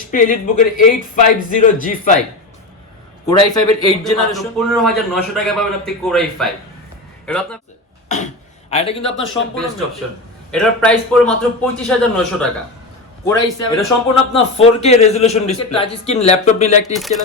HP EliteBook এর 850G5 Core i5 এর 8 generation 15900 টাকা পাবেন আপনি Core i5। এটা আপনার আর এটা কিন্তু আপনার সম্পূর্ণ বেস্ট অপশন। এটার প্রাইস পড়ে মাত্র 25900 টাকা। Core i7 এটা সম্পূর্ণ আপনার 4K resolution display, touch screen laptop নিলে একটা স্কেল।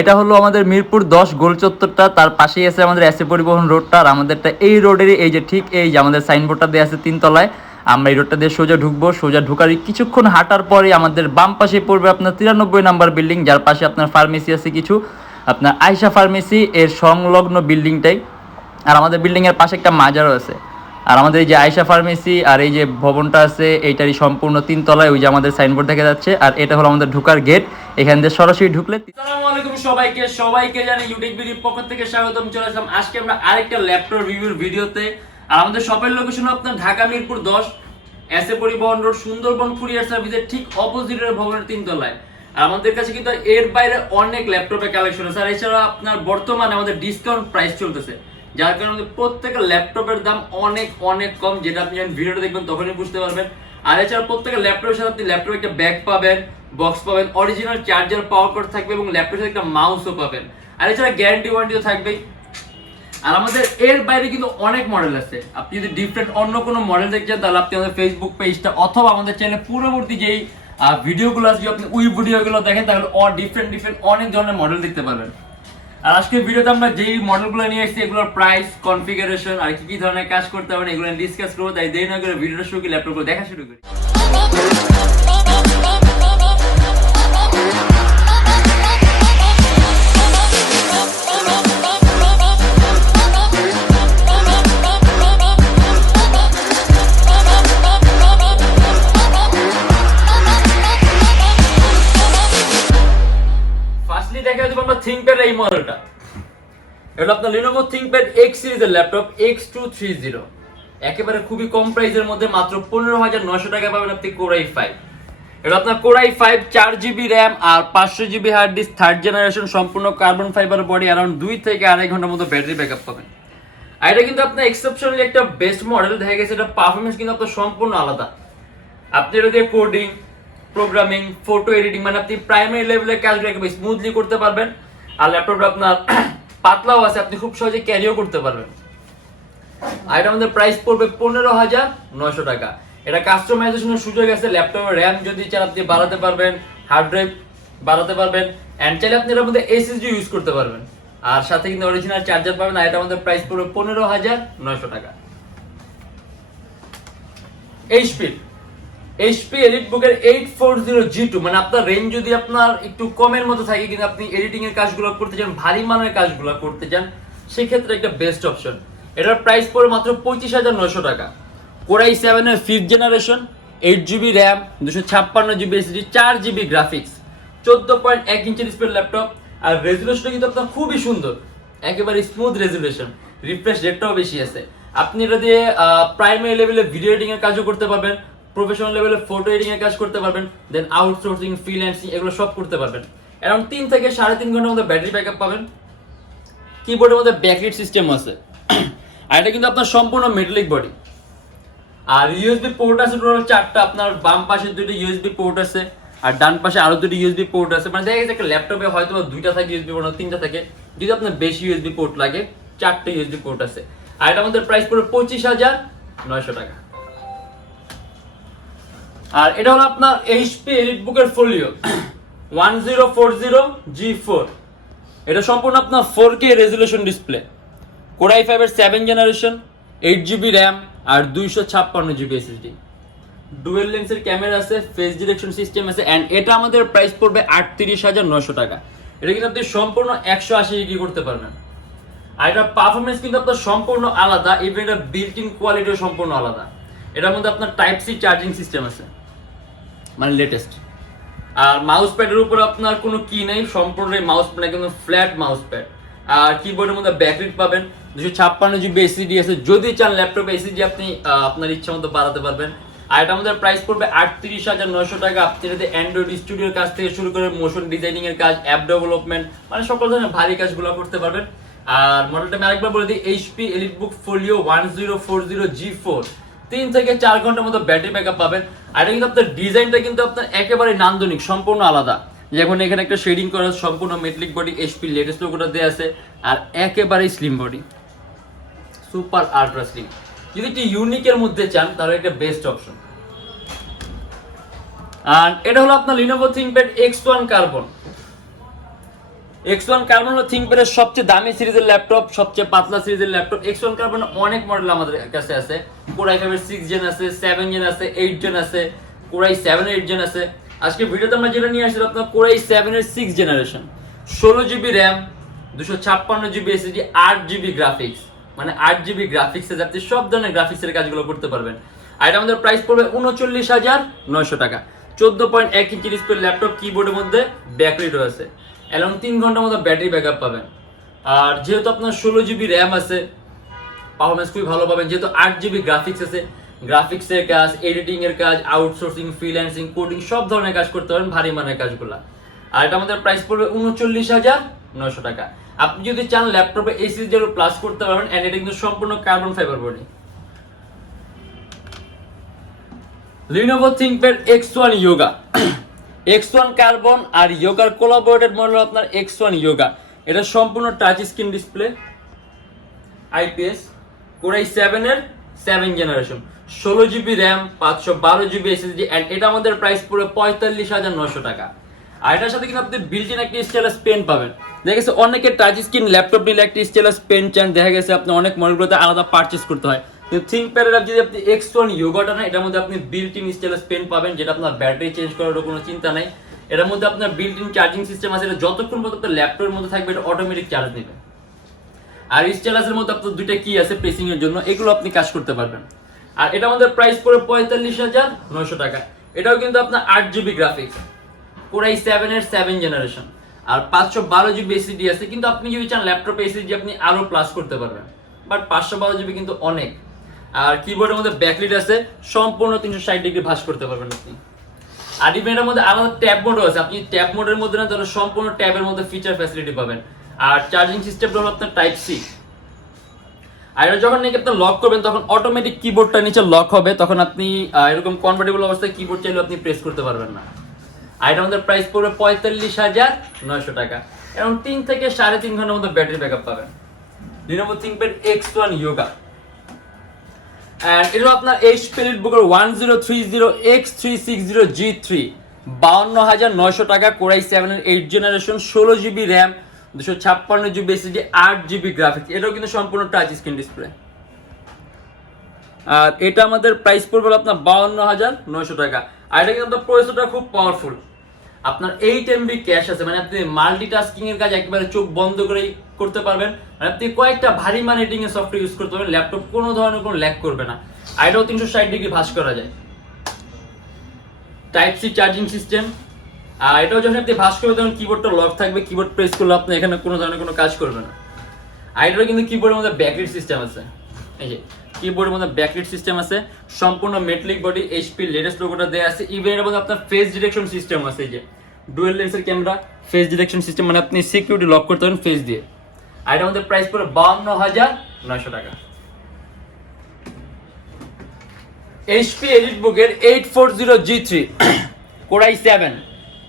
এটা হলো আমাদের মিরপুর 10 গোল চত্বরটা, তার পাশেই আছে আমাদের এসএ পরিবহন রোডটা। আর আমাদেরটা এই রোডেরই এই যে ঠিক এই যে আমাদের সাইনবোর্ডটা দেওয়া আছে 3 তলায়। আমরা এই রোডটা দিয়ে সোজা ঢুকবো, সোজা ঢুকার কিছুক্ষণ হাঁটার পরে আমাদের বাম পাশে পড়বে আপনার 93 নাম্বার বিল্ডিং, যার পাশে আপনার ফার্মেসি আছে কিছু, আপনার আয়শা ফার্মেসি এর সংলগ্ন বিল্ডিংটাই। আর আমাদের বিল্ডিংয়ের পাশে একটা মাজারও আছে। আর আমাদের এই যে আয়শা ফার্মেসি আর এই যে ভবনটা আছে এইটারই সম্পূর্ণ 3 তলায় ওই যে আমাদের সাইনবোর্ড দেখা যাচ্ছে। আর এটা হলো আমাদের ঢোকার গেট, এখান দিয়ে সরাসরি ঢুকলে। আসসালামু আলাইকুম সবাইকে জানি ইউটেকবিডির পক্ষ থেকে স্বাগতম। চলে আসলাম আজকে আমরা আরেকটা ল্যাপটপ রিভিউর ভিডিওতে। আর আমাদের শপের লোকেশন আপনার ঢাকা মিরপুর 10 এসএ পরিবহন রোড, সুন্দরবন কুরিয়ার সার্ভিসের ঠিক অপোজিটের ভবনের 3 তলায়। আর আমাদের কাছে কিন্তু এর বাইরে অনেক ল্যাপটপের কালেকশন আছে। আর এছাড়া আপনার বর্তমানে আমাদের ডিসকাউন্ট প্রাইস চলতেছে, যার কারণে প্রত্যেকটা ল্যাপটপের দাম অনেক কম, যেটা আপনি যখন ভিডিওটা দেখবেন তখনই বুঝতে পারবেন। আর এছাড়া প্রত্যেকটা ল্যাপটপের সাথে আপনি ল্যাপটপে একটা ব্যাগ পাবেন, বক্স পাবেন, অরিজিনাল চার্জার, পাওয়ার কর্ড থাকবে এবং ল্যাপটপের সাথে একটা মাউসও পাবেন। আর এছাড়া গ্যারান্টি ওয়ারেন্টিও থাকবেই। আর আমাদের এর বাইরে কিন্তু অনেক মডেল আছে। আপনি যদি ডিফারেন্ট অন্য কোনো মডেল দেখতে চান তাহলে আপনি আমাদের ফেসবুক পেজটা অথবা আমাদের চ্যানেলে পূর্ববর্তী যেই ভিডিওগুলো আছে আপনি ওই ভিডিওগুলো দেখেন তাহলে ডিফারেন্ট অনেক ধরনের মডেল দেখতে পারবেন। আর আজকের ভিডিওতে আমরা যেই মডেলগুলো নিয়ে এসেছি এগুলোর প্রাইস, কনফিগারেশন আর কি ধরনের কাজ করতে পারবেন এগুলো ডিসকাস করবো। তাই দেরি না করে ভিডিওটা শুরু করে ল্যাপটপগুলো দেখা শুরু করি। থিংকপ্যাড এই মডেলটা, এটা আপনার Lenovo ThinkPad X সিরিজের ল্যাপটপ X230, একেবারে খুবই কম প্রাইসের মধ্যে মাত্র 15900 টাকা পাবেন আপনি Core i5। এটা আপনার Core i5 4GB RAM আর 500GB hard disk, 3rd generation, সম্পূর্ণ কার্বন ফাইবার বডি, অ্যারাউন্ড 2 থেকে 2.5 ঘন্টার মতো ব্যাটারি ব্যাকআপ পাবেন। আর এটা কিন্তু আপনার এক্সেপশনালি একটা বেস্ট মডেল দেখা গেছে। এটা পারফরম্যান্স কিন্তু আপনার সম্পূর্ণ আলাদা। আপনি এটা দিয়ে কোডিং, প্রোগ্রামিং, ফটো এডিটিং মানে আপনি প্রাইমারি লেভেলের কাজগুলো একদম স্মুথলি করতে পারবেন। আর ল্যাপটপটা আপনার পাতলাও আছে, আপনি খুব সহজে ক্যারিও করতে পারবেন। আর এটা আমাদের প্রাইস পড়বে 15900 টাকা। এটা কাস্টমাইজেশনের সুযোগ আছে, ল্যাপটপের র্যাম যদি চান আপনি বাড়াতে পারবেন, হার্ড ড্রাইভ বাড়াতে পারবেন, এন্ড চাইলে আপনি এর মধ্যে এসএসডি ইউজ করতে পারবেন। আর সাথে কিন্তু অরিজিনাল চার্জার পাবেন। আর এটা আমাদের প্রাইস পড়বে 15900 টাকা। HP EliteBook এর 840G2 মানে আপনার রেঞ্জ যদি আপনার একটু কমের মতো থাকে কিন্তু আপনি এডিটিং এর কাজগুলো করতে চান, ভারী মানের কাজগুলো করতে চান, সেই ক্ষেত্রে একটা বেস্ট অপশন। এটার প্রাইস পড়ে মাত্র 25900 টাকা। Core i7 এর 5th generation, 8GB RAM, 256GB SSD, 4GB graphics, 14.1 inch display laptop. আর রেজোলিউশনটা কিন্তু আপনার খুবই সুন্দর, একেবারে স্মুথ রেজোলিউশন, রিফ্রেশ রেটটাও বেশি আছে। আপনি এটা দিয়ে প্রাইমারি লেভেলে ভিডিও এডিটিং এর কাজও করতে পারবেন, প্রফেশনাল লেভেলে ফটো এডিটিং এর কাজ করতে পারবেন, দেন আউটসোর্সিং, ফ্রিল্যান্সিং এগুলো সব করতে পারবেন। অ্যারাউন্ড 3 থেকে 3.5 ঘন্টার মধ্যে ব্যাটারি ব্যাকআপ পাবেন। কিবোর্ডের মধ্যে ব্যাকলাইট সিস্টেম আছে। আর এটা কিন্তু আপনার সম্পূর্ণ মেটালিক বডি। আর ইউএসবি পোর্ট আছে টোটাল 4টা, আপনার বাম পাশে 2টি ইউএসবি পোর্ট আছে আর ডান পাশে আরো 2টি ইউএসবি পোর্ট আছে। মানে দেখা গেছে একটা ল্যাপটপে হয়তো 2টা থাকে ইউএসবি পোর্ট, 3টা থাকে। যদি আপনার বেশি ইউএসবি পোর্ট লাগে 4টা ইউএসবি পোর্ট আছে। আর এটা আমাদের প্রাইস পড়বে 25900 টাকা। আর এটা হলো আপনার HP EliteBook এর ফোলিও 1040G4। এটা সম্পূর্ণ আপনার 4K resolution display, Core i5 এর 7 জেনারেশন, 8GB RAM আর 256GB SSD, ডুয়েল লেন্সের ক্যামেরা আছে, ফেস ডিটেকশন সিস্টেম আছে। এন্ড এটা আমাদের প্রাইস পড়বে 38900 টাকা। এটা কিন্তু আপনি সম্পূর্ণ 180 ডিগ্রি করতে পারবেন। আর এটা পারফরম্যান্স কিন্তু আপনার সম্পূর্ণ আলাদা, ইভেন এটা বিল্ট ইন কোয়ালিটিও সম্পূর্ণ আলাদা। এটার মধ্যে আপনার টাইপ সি চার্জিং সিস্টেম আছে, মানে লেটেস্ট। আর মাউস প্যাডের উপর আপনার কোনো কি নেই, সম্পূর্ণ মাউস প্যাড কিন্তু ফ্ল্যাট মাউস প্যাড। আর কিবোর্ডের মধ্যে ব্যাকলাইট পাবেন, 256GB SSD আছে, যদি চান ল্যাপটপে এসএসডি আপনি আপনার ইচ্ছা মতো বাড়াতে পারবেন। আর এটা আমাদের প্রাইস পড়বে 38900 টাকা। আপনি যদি অ্যান্ড্রয়েড স্টুডিওর কাজ থেকে শুরু করে মোশন ডিজাইনিং এর কাজ, অ্যাপ ডেভেলপমেন্ট মানে সকল ধরনের ভারী কাজগুলো করতে পারবেন। আর মডেলটা আমি আরেকবার বলে দিই, HP EliteBook Folio 1040G4 3 থেকে 4 ঘন্টার মতো ব্যাটারি ব্যাকআপ পাবেন। আর এটা কিন্তু আপনার ডিজাইনটা কিন্তু আপনার একেবারে নান্দনিক, সম্পূর্ণ আলাদা। যেমন এখানে একটা শেডিং করা, সম্পূর্ণ মেটালিক বডি, এইচপি লেটেস্ট লোগোটা দেওয়া আছে, আর একেবারে slim body, super ultra slim. যদি একটু ইউনিকের মধ্যে চান তাহলে একটা বেস্ট অপশন। আর এটা হলো আপনার Lenovo ThinkPad X1 Carbon। X1 Carbon হলো ThinkPad এর সবচেয়ে দামি সিরিজের ল্যাপটপ, সবচেয়ে পাতলা সিরিজের ল্যাপটপ। X1 Carbon অনেক মডেল আমাদের কাছে আছে। Core i5 এর 6 জেন আছে, 7 জেন আছে, 8 জেন আছে, Core i7 এর 8 জেন আছে। আজকে ভিডিওতে আমরা যেটা নিয়ে আসছি আপনার Core i7 এর 6 generation, 16GB RAM, 256GB SSD, 8GB graphics, মানে 8GB গ্রাফিক্সে আপনি সব ধরনের গ্রাফিক্সের কাজগুলো করতে পারবেন। আর এটা আমাদের প্রাইস পড়বে 39,900 টাকা। 14.1 ইঞ্চি ডিসপ্লে ল্যাপটপ, কিবোর্ডের মধ্যে ব্যাকলাইট রয়েছে, অ্যারাউন্ড 3 ঘন্টার মতো ব্যাটারি ব্যাকআপ পাবেন। আর যেহেতু আপনার 16GB RAM আছে, পারফরমেন্স খুবই ভালো পাবেন। যেহেতু 8GB গ্রাফিক্স আছে, গ্রাফিক্সের কাজ, এডিটিং এর কাজ, আউটসোর্সিং, ফ্রিল্যান্সিং, কোডিং সব ধরনের কাজ করতে পারেন, ভারী মানের কাজগুলো। আর এটা আমাদের প্রাইস পড়বে 39,900 টাকা। আপনি যদি চান ল্যাপটপে এসএসডি প্লাস করতে পারবেন, এন্ড এটা কিন্তু সম্পূর্ণ carbon fibre body. Lenovo ThinkPad X1 Yoga X1 Carbon আর Yogaর কোলাবোরেটেড মডেল আপনার X1 Yoga। এটা সম্পূর্ণ touch screen display, IPS, Core i7 এর 7 generation, 16GB RAM, 512GB SSD, and এটা আমাদের প্রাইস পুরো 45,900 টাকা। আর এটার সাথে কিন্তু আপনি বিল্ট ইন একটা স্টাইলাস পেন পাবেন। দেখা গেছে অনেকে টাচ স্ক্রিন ল্যাপটপ নিলে একটা স্টাইলাস পেন চান, দেখা গেছে আপনি অনেক মডেলগুলোতে আলাদা পারচেজ করতে হয়। কিন্তু ThinkPad এর যদি আপনি X1 Yogaটা নেন, এটার মধ্যে আপনি বিল্ট ইন স্টাইলাস পেন পাবেন, যেটা আপনার ব্যাটারি চেঞ্জ করার কোনো চিন্তা নাই। এটার মধ্যে আপনার বিল্ট ইন চার্জিং সিস্টেম আছে, এটা যতক্ষণ পর্যন্ত ল্যাপটপের মধ্যে থাকবে এটা অটোমেটিক চার্জ নেবে। আর স্টাইলাসের মধ্যে আপনার দুইটা কি আছে প্রেসিং এর জন্য, এগুলো আপনি কাজ করতে পারবেন। আর এটা আমাদের প্রাইস পড়ে 45,900 টাকা। এটাও কিন্তু আপনার 8GB গ্রাফিক্স, Core i7 এর 7 জেনারেশন, আর 512GB SSD আছে। কিন্তু আপনি যদি চান ল্যাপটপে SSD আপনি আরো প্লাস করতে পারবেন, বাট 512GB কিন্তু অনেক। আর কিবোর্ডের মধ্যে ব্যাকলাইট আছে, সম্পূর্ণ 360 ডিগ্রি ভাঁজ করতে পারবেন আপনি। আর ইভেন্টের মধ্যে আলাদা ট্যাব মোডও আছে, আপনি ট্যাব মোডের মধ্যে না তাহলে সম্পূর্ণ ট্যাবের মধ্যে ফিচার ফ্যাসিলিটি পাবেন। আর চার্জিং সিস্টেমটা হলো আপনার টাইপ সি। আর এটা যখন নাকি আপনি লক করবেন তখন অটোমেটিক কিবোর্ডটা নিচে লক হবে, তখন আপনি এরকম কনভার্টেবল অবস্থায় কিবোর্ড চাইলে আপনি প্রেস করতে পারবেন না। আর এটা আমাদের প্রাইস পড়বে 45,900 টাকা, এবং 3 থেকে 3.5 ঘন্টার মতো ব্যাটারি ব্যাকআপ পাবেন। Lenovo ThinkPad X1 Yoga। And এটা আপনার HP EliteBooker 1030X360G3, 52,900 টাকা, Core i7 এর 8 generation, 16GB RAM, 256GB SSD, 8GB graphics. এটাও কিন্তু সম্পূর্ণ টাচ স্ক্রিন ডিসপ্লে। আর এটা আমাদের প্রাইস পড়বে আপনার 52,900 টাকা। আর এটা কিন্তু আপনার প্রসেসরটা খুব পাওয়ারফুল, আপনার 8MB ক্যাশ আছে, মানে আপনি মাল্টিটাস্কিং এর কাজ একেবারে চোখ বন্ধ করেই করতে পারবেন। মানে আপনি কয়েকটা ভারী মান এডিটিং এর সফটওয়্যার ইউজ করতে পারবেন, ল্যাপটপ কোনো ধরনের কোনো ল্যাগ করবে না। আর এটাও 360 ডিগ্রি ভাঁজ করা যায়, টাইপ সি চার্জিং সিস্টেম। আর এটাও যখন আপনি ভাঁজ করবেন তখন কিবোর্ডটা লক থাকবে, কিবোর্ড প্রেস করলে আপনি এখানে কোনো ধরনের কোনো কাজ করবে না। আর এটাও কিন্তু কিবোর্ডের মধ্যে ব্যাকলাইট সিস্টেম আছে, এই যে কিবোর্ডের মধ্যে ব্যাকলাইট সিস্টেম আছে, সম্পূর্ণ মেটালিক বডি, এইচপি লেটেস্ট লোগোটা দেয়া আছে। ইভেন এর মধ্যে আপনার ফেস ডিটেকশন সিস্টেম আছে, এই যে ডুয়াল লেন্সের ক্যামেরা, ফেস ডিটেকশন সিস্টেম, মানে আপনি সিকিউরিটি লক করতে পারেন ফেস দিয়ে। আর এটা আমাদের প্রাইস পড়ে 52,900 টাকা। HP EliteBook এর 840G3, Core i7,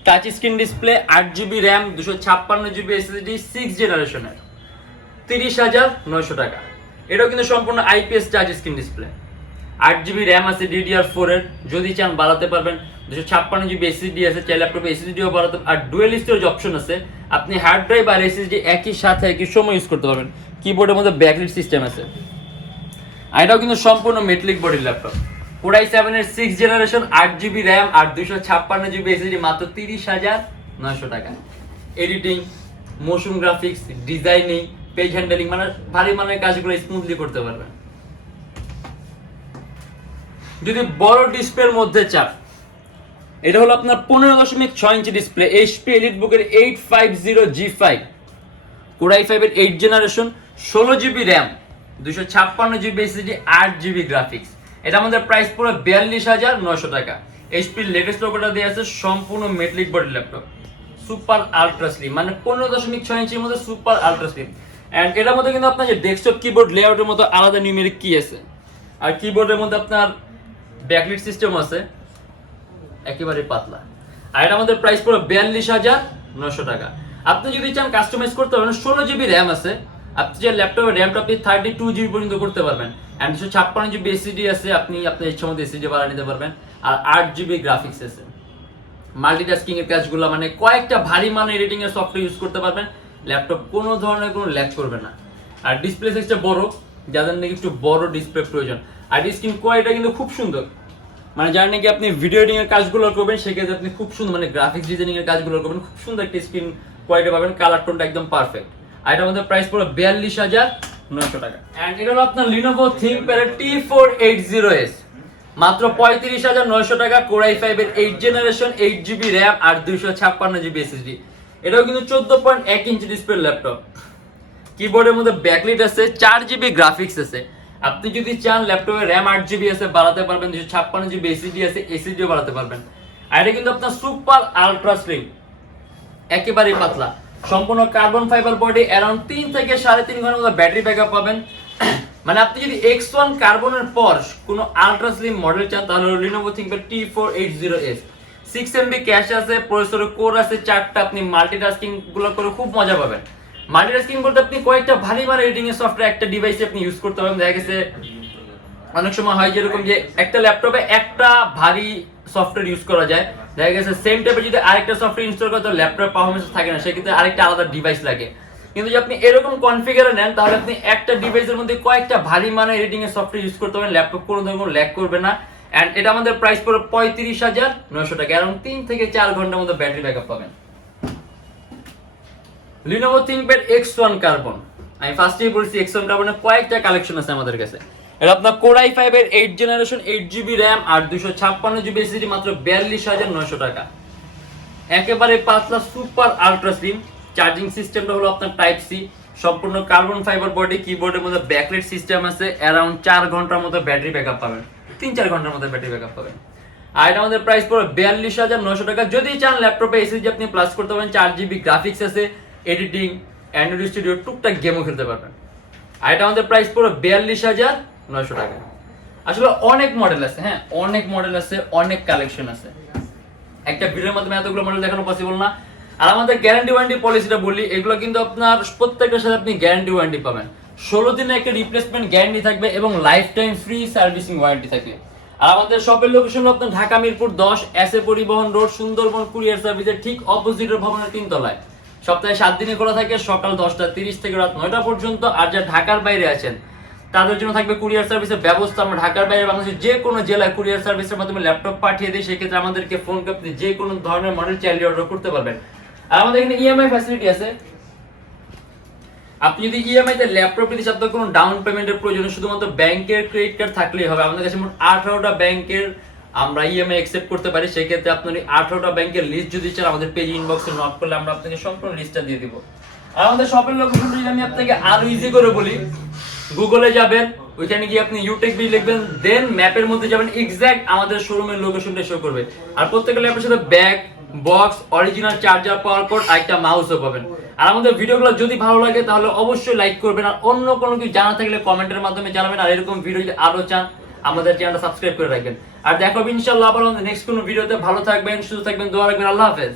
touch screen display, 8GB RAM, 256GB SSD, 6 জেনারেশনের, 30,900 টাকা। এটাও কিন্তু সম্পূর্ণ IPS touch screen display, 8GB RAM আছে DDR4 এর, যদি চান বাড়াতে পারবেন, 256GB SSD আছে, চাইলে ল্যাপটপে SSDও বাড়াতে। আর ডুয়াল স্টোরেজ অপশন আছে, আপনি হার্ড ড্রাইভ আর SSD একই সাথে একই সময় ইউজ করতে পারবেন। কিবোর্ডের মধ্যে ব্যাকলাইট সিস্টেম আছে। আর এটাও কিন্তু সম্পূর্ণ মেটালিক বডির ল্যাপটপ, Core i7 এর 6 জেনারেশন, 8GB RAM আর 256GB SSD, মাত্র 30,900 টাকা। Editing, motion graphics, designing, page handling, মানে ভারী মানের কাজগুলো স্মুথলি করতে পারবেন। যদি বড় ডিসপ্লের মধ্যে চান, এটা হলো আপনার 15.6 ইঞ্চি ডিসপ্লে, HP EliteBook এর 850G5, Core i5 এর 8 generation, 16GB RAM, 256GB SSD, 8GB graphics. এটা আমাদের প্রাইস পুরো 42,900 টাকা। HP লেটেস্ট লোগোটা দেয়া আছে, সম্পূর্ণ metallic body laptop, super ultra slim, মানে 15.6 ইঞ্চির মধ্যে সুপার আলট্রা স্লিম। এন্ড এটার মধ্যে কিন্তু আপনার যে ডেস্কটপ কিবোর্ড লেআউটের মতো আলাদা নিউমেরিক কি আছে। আর কিবোর্ডের মধ্যে আপনার ব্যাকলিট সিস্টেম আছে, একেবারে পাতলা। আর এটা আমাদের প্রাইস পড়ে 42,900 টাকা। আপনি যদি চান কাস্টমাইজ করতে পারবেন, 16 জিবি র্যাম আছে, আপনি যে ল্যাপটপের র্যামটা আপনি 32 জিবি পর্যন্ত করতে পারবেন, অ্যান্ড 256 জিবি এসএসডি আছে, আপনি আপনার ইচ্ছা মতো এসএসডি বাড়া নিতে পারবেন, আর 8 জিবি গ্রাফিক্স আছে। মাল্টিটাস্কিং এর কাজগুলো মানে কয়েকটা ভারী মানের এডিটিং এর সফটওয়্যার ইউজ করতে পারবেন, ল্যাপটপ কোনো ধরনের কোনো ল্যাগ করবে না। আর ডিসপ্লে সাইজটা বড়, যাদের নাকি একটু বড় ডিসপ্লে প্রয়োজন। আর স্ক্রিন কোয়ালিটিটা কিন্তু খুব সুন্দর, মানে যার নাকি আপনি ভিডিও এডিটিং এর কাজগুলো করবেন সেক্ষেত্রে আপনি খুব সুন্দর, মানে গ্রাফিক্স ডিজাইনিং এর কাজগুলো করবেন, খুব সুন্দর একটা স্ক্রিন কোয়ালিটি পাবেন, কালার টোনটা একদম পারফেক্ট। আর এটার মধ্যে প্রাইস পড়ে 42,900 টাকা। এন্ড এটা হলো আপনার Lenovo ThinkPad T480S, মাত্র 35,900 টাকা। Core i5 এর 8 জেনারেশন, 8 জিবি র্যাম আর 256 জিবি এসএসডি। এটাও কিন্তু 14.1 ইঞ্চি ডিসপ্লে ল্যাপটপ। কিবোর্ডের মধ্যে ব্যাকলিট আছে, 4 জিবি গ্রাফিক্স আছে। আপনি যদি চান ল্যাপটপে র্যাম 8 জিবি আছে বাড়াতে পারবেন, 256 জিবি এসএসডি আছে, এসএসডিও বাড়াতে পারবেন। আর এটা কিন্তু আপনার সুপার আলট্রা স্লিম, একেবারেই পাতলা, সম্পূর্ণ কার্বন ফাইবার বডি, অ্যারাউন্ড 3 থেকে 3.5 ঘন্টার মতো ব্যাটারি ব্যাকআপ পাবেন। মানে আপনি যদি X1 কার্বনের পর কোনো আলট্রা স্লিম মডেল চান তাহলে Lenovo ThinkPad T480S। 6 MB cash আছে, প্রসেসর কোর আছে 4টা, আপনি মাল্টিটাস্কিং গুলো করে খুব মজা পাবেন। মাল্টিটাস্কিং বলতে আপনি কয়েকটা ভারী ভারী এডিটিং এর সফটওয়্যার একটা ডিভাইসে আপনি ইউজ করতে পারবেন। দেখা গেছে অনেক সময় হয় যেরকম যে একটা ল্যাপটপে একটা ভারী সফটওয়্যার ইউজ করা যায়, দেখা গেছে সেম টাইপের যদি আরেকটা সফটওয়্যার ইনস্টল করে তো ল্যাপটপের পারফরম্যান্স থাকে না, সেক্ষেত্রে আরেকটা আলাদা ডিভাইস লাগে। কিন্তু যদি আপনি এরকম কনফিগারে নেন তাহলে আপনি একটা ডিভাইসের মধ্যে কয়েকটা ভারী মানের এডিটিং এর সফটওয়্যার ইউজ করতে পারবেন, ল্যাপটপ কোনো ধরনের ল্যাগ করবে না। এন্ড এটা আমাদের প্রাইস পড়ে 35,900 টাকা, অ্যারাউন্ড 3 থেকে 4 ঘন্টার মতো ব্যাটারি ব্যাকআপ পাবেন। Lenovo ThinkPad X1 কার্বন, আমি ফার্স্টেই বলছি X1 কার্বনের কয়েকটা কালেকশন আছে আমাদের কাছে। এটা আপনার Core i5 এর 8 জেনারেশন, 8 জিবি র্যাম আর 256 জিবি এসএসডি, মাত্র 42,900 টাকা। একেবারে পাতলা, সুপার আলট্রা স্লিম। চার্জিং সিস্টেমটা হলো আপনার টাইপ সি, সম্পূর্ণ কার্বন ফাইবার বডি, কিবোর্ডের মধ্যে ব্যাকলাইট সিস্টেম আছে, অ্যারাউন্ড 4 ঘন্টার মতো ব্যাটারি ব্যাকআপ পাবেন, 3-4 ঘন্টার মতো ব্যাটারি ব্যাকআপ পাবেন। আর এটা আমাদের প্রাইস পড়ে 42,900 টাকা। যদি চান ল্যাপটপে এসএসডি আপনি প্লাস করতে পারেন, 4 জিবি গ্রাফিক্স আছে, এডিটিং, অ্যান্ড্রয়েড স্টুডিও, টুকটাক গেমও খেলতে পারবেন। আর এটা আমাদের প্রাইস পড়ে 42,900 টাকা। আসলে অনেক মডেল আছে, হ্যাঁ অনেক মডেল আছে, অনেক কালেকশন আছে, একটা ভিডিওর মাধ্যমে এতগুলো মডেল দেখানো পসিবল না। আর আমাদের গ্যারান্টি ওয়ারেন্টি পলিসিটা বলি, এগুলো কিন্তু আপনার প্রত্যেকটার সাথে আপনি গ্যারান্টি ওয়ারেন্টি পাবেন, 16 দিনের একটা রিপ্লেসমেন্ট গ্যারান্টি থাকবে এবং life time free servicing warranty থাকবে। আর আমাদের শপের লোকেশন হলো আপনার ঢাকা মিরপুর 10 এসএ পরিবহন রোড, সুন্দরবন কুরিয়ার সার্ভিসের ঠিক অপোজিটের ভবনের 3 তলায়। সপ্তাহে 7 দিনে খোলা থাকে, সকাল 10টা 30 থেকে রাত 9টা পর্যন্ত। আর যারা ঢাকার বাইরে আছেন তাদের জন্য থাকবে কুরিয়ার সার্ভিসের ব্যবস্থা। আমরা ঢাকার বাইরে বাংলাদেশের যে কোনো জেলায় কুরিয়ার সার্ভিসের মাধ্যমে ল্যাপটপ পাঠিয়ে দিই, সেক্ষেত্রে আমাদেরকে ফোন করে যে কোনো ধরনের মডেল চাইলে অর্ডার করতে পারবেন। আর আমাদের এখানে ইএমআই ফ্যাসিলিটি আছে, আপনি যদি ইএমআই তে ল্যাপটপ নিতে চান কোনো ডাউন পেমেন্টের প্রয়োজন, শুধুমাত্র ব্যাংকের ক্রেডিট কার্ড থাকলেই হবে। আমাদের কাছে মোট 18টা ব্যাংকের আমরা ইএমআই অ্যাকসেপ্ট করতে পারি। সেক্ষেত্রে আপনার 18টা ব্যাংকের লিস্ট যদি চান আমাদের পেজ ইনবক্সে নক করলে আমরা আপনাকে সম্পূর্ণ লিস্টটা দিয়ে দিব। আর আমাদের শপের লোকেশন যদি আমি আপনাকে আরো ইজি করে বলি, গুগলে যাবেন, ওইখানে গিয়ে আপনি Youtechbd লিখবেন, দেন ম্যাপের মধ্যে যাবেন, এক্সাক্ট আমাদের শোরুমের লোকেশনটা শো করবে। আর প্রত্যেকটা ল্যাপটপের সাথে bag, box, original charger, power cord আর একটা মাউসও পাবেন। আর আমাদের ভিডিওগুলো যদি ভালো লাগে তাহলে অবশ্যই লাইক করবেন, আর অন্য কোনো কিছু জানা থাকলে কমেন্টের মাধ্যমে জানাবেন। আর এরকম ভিডিও যদি আরো চান আমাদের চ্যানেলটা সাবস্ক্রাইব করে রাখবেন। আর দেখো ইনশাআল্লাহ আবার নেক্সট কোনো ভিডিওতে। ভালো থাকবেন, সুস্থ থাকবেন, দোয়া রাখবেন। আল্লাহ হাফেজ।